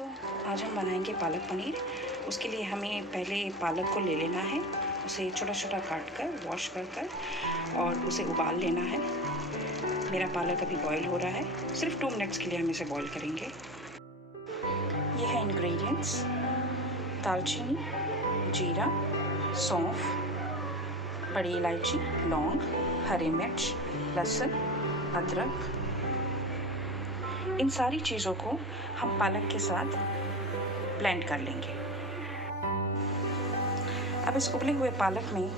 दोस्तों, आज हम बनाएंगे पालक पनीर। उसके लिए हमें पहले पालक को ले लेना है, उसे छोटा छोटा काट कर वॉश कर और उसे उबाल लेना है। मेरा पालक अभी बॉईल हो रहा है, सिर्फ 2 मिनट्स के लिए हम इसे बॉईल करेंगे। ये है इंग्रेडिएंट्स: दालचीनी, जीरा, सौंफ, बड़ी इलायची, लौंग, हरी मिर्च, लहसुन, अदरक। इन सारी चीज़ों को हम पालक के साथ ब्लेंड कर लेंगे। अब इस उबले हुए पालक में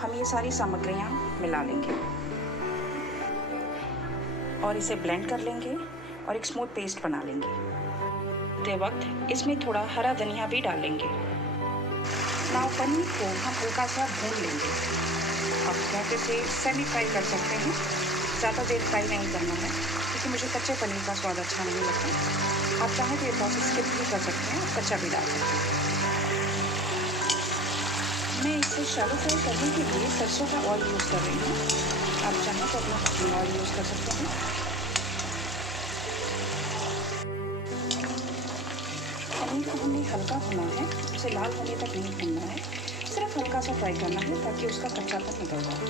हम ये सारी सामग्रियाँ मिला लेंगे और इसे ब्लेंड कर लेंगे और एक स्मूथ पेस्ट बना लेंगे। ते वक्त इसमें थोड़ा हरा धनिया भी डालेंगे। नाउ पनीर को हम हल्का सा भून लेंगे। अब गैस से सेमी फ्राई कर सकते हैं, ज़्यादा देर फ्राई नहीं करना है क्योंकि मुझे कच्चे पनीर का स्वाद अच्छा नहीं लगता। आप चाहें तो ये प्रोसेस स्किप भी कर सकते हैं, कच्चा भी डाल सकते हैं। मैं इसे शैलो फ्राई करने के लिए सरसों का ऑयल यूज़ कर रही हूँ। आप चाहें तो अपना ऑयल यूज़ कर सकते हैं। पनीर को हमने हल्का भुना है, उसे लाल होने तक नहीं भूनना है, सिर्फ हल्का सा फ्राई करना है ताकि उसका कच्चापन निकल जाए।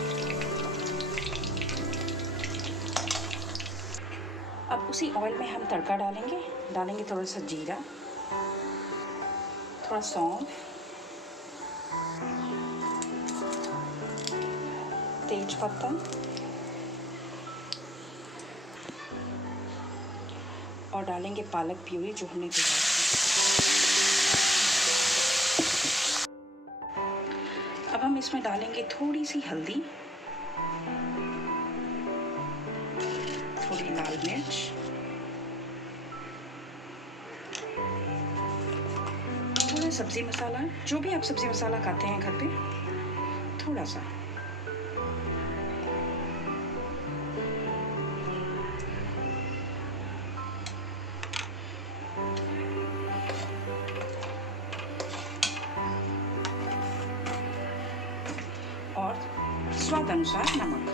अब उसी ऑयल में हम तड़का डालेंगे थोड़ा सा जीरा, थोड़ा सौंफ, तेज पत्ता और डालेंगे पालक प्यूरी जो हमने तैयार की। अब हम इसमें डालेंगे थोड़ी सी हल्दी, थोड़ी लाल मिर्च, थोड़ा सब्जी मसाला, जो भी आप सब्जी मसाला खाते हैं घर पे, थोड़ा सा, और स्वाद अनुसार नमक।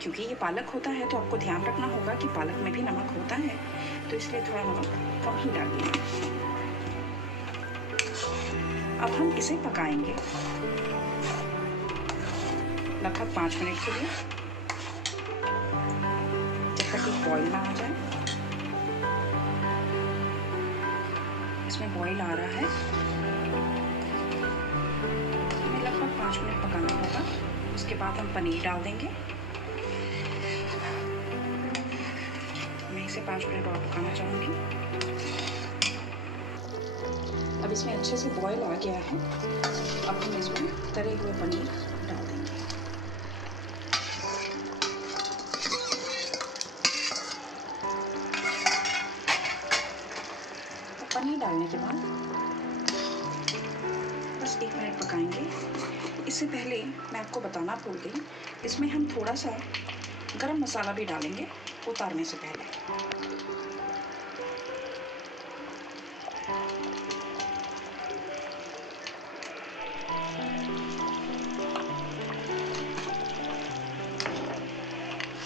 क्योंकि ये पालक होता है तो आपको ध्यान रखना होगा कि पालक में भी नमक होता है, तो इसलिए थोड़ा नमक कम ही डालिए। अब हम इसे पकाएंगे लगभग 5 मिनट के लिए, जब तक एक बॉईल ना आ जाए। इसमें बॉईल आ रहा है, हमें लगभग 5 मिनट पकाना होगा। उसके बाद हम पनीर डाल देंगे। मैं इसे 5 मिनट और पकाना चाहूँगी। अब इसमें अच्छे से बॉईल आ गया है। अब हम इसमें तले हुए पनीर डाल देंगे। पनीर डालने के बाद बस 1 मिनट पकाएंगे। इससे पहले मैं आपको बताना भूल गई, इसमें हम थोड़ा सा गरम मसाला भी डालेंगे उतारने से पहले।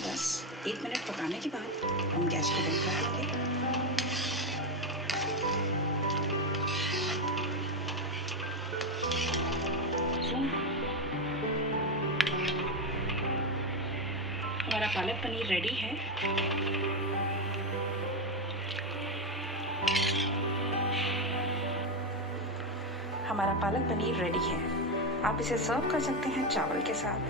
बस 1 मिनट पकाने के बाद हम गैस को बंद कर देंगे। हमारा पालक पनीर रेडी है। हमारा पालक पनीर रेडी है। आप इसे सर्व कर सकते हैं चावल के साथ,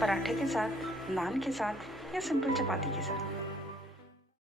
पराठे के साथ, नान के साथ या सिंपल चपाती के साथ।